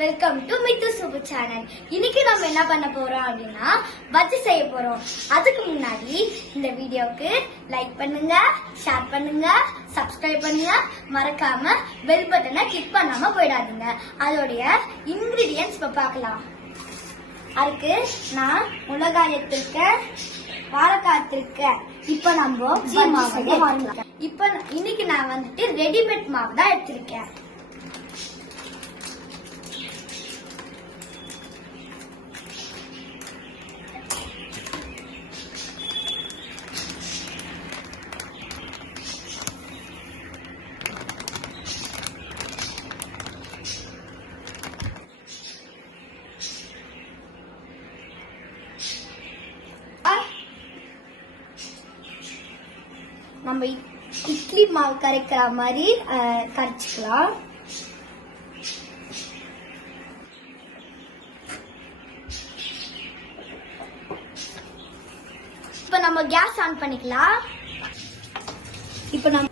Welcome to Mithu Subu channel. இன்னைக்கு நம்ம என்ன பண்ண போறோம் அப்படின்னா பஜ்ஜி செய்ய போறோம். அதுக்கு முன்னாடி இந்த வீடியோக்கு லைக் பண்ணுங்க, ஷேர் பண்ணுங்க, சப்ஸ்கிரைப் பண்ணுங்க, மறக்காம பெல் பட்டனை கிளிக் பண்ணாம போயிடாதீங்க. அதோடைய இன்கிரீடியன்ஸ் இப்ப பார்க்கலாம். அதுக்கு நான் மிளகாய் எடுத்திருக்கேன், வாழைக்காய் எடுத்திருக்கேன். இப்ப நம்ம இப்ப இன்னைக்கு நான் வந்துட்டு ரெடிமேட் மாவு தான் எடுத்திருக்கேன். நம்ம இட்லி மாவு கரைக்கிற மாதிரி கரைச்சிக்கலாம். இப்ப நம்ம கேஸ் ஆன் பண்ணிக்கலாம். இப்ப நம்ம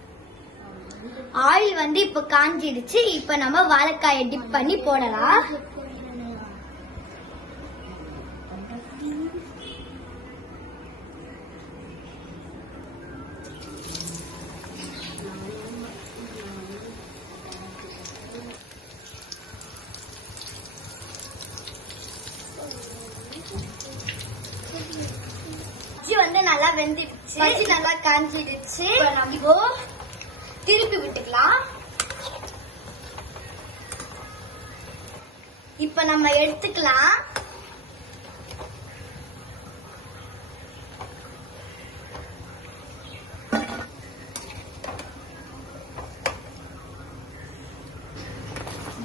ஆயில் வந்து இப்ப காஞ்சிடுச்சு. இப்ப நம்ம வாழைக்காயை டிப் பண்ணி போடலாம். வந்து நல்லா வெந்துடுச்சு, பஜ்ஜி நல்லா காஞ்சிடுச்சு. நம்ம திருப்பி விட்டுக்கலாம். இப்ப நம்ம எடுத்துக்கலாம்.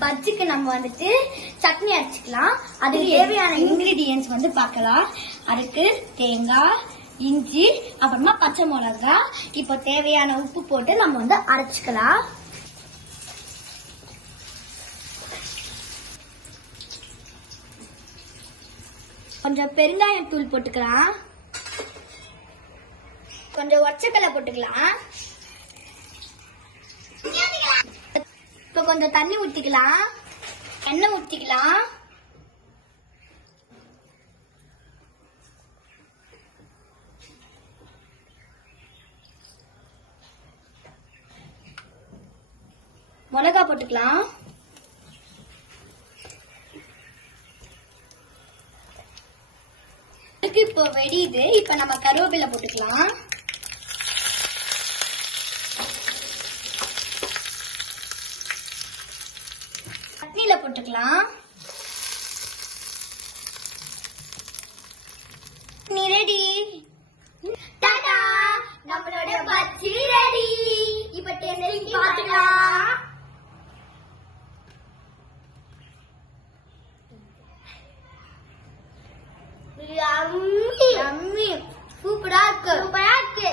பஜ்ஜிக்கு நம்ம வந்துட்டு சட்னி அரைச்சிக்கலாம். அதுக்கு தேவையான இன்கிரீடியன்ஸ் வந்து பார்க்கலாம். அதுக்கு தேங்காய், இஞ்சி, அப்புறமா பச்சை மிளகா. இப்போ தேவையான உப்பு போட்டு நம்ம வந்து அரைச்சிக்கலாம். கொஞ்சம் பெருங்காயம் தூள் போட்டுக்கலாம். கொஞ்சம் ஒச்சக்கல்லை போட்டுக்கலாம். இப்ப கொஞ்சம் தண்ணி ஊத்திக்கலாம், எண்ணெய் ஊத்திக்கலாம். மிளகா போட்டுக்கலாம். இப்போ வெடியுது. இப்ப நம்ம கருவேப்பிலை போட்டுக்கலாம். சட்னியில போட்டுக்கலாம். நீ ரெடி. டாடா, நம்மளோட பஜ்ஜி ரெடி. இப்ப டேஸ்ட் பார்த்துக்கலாம். சூப்பரா இருக்கு.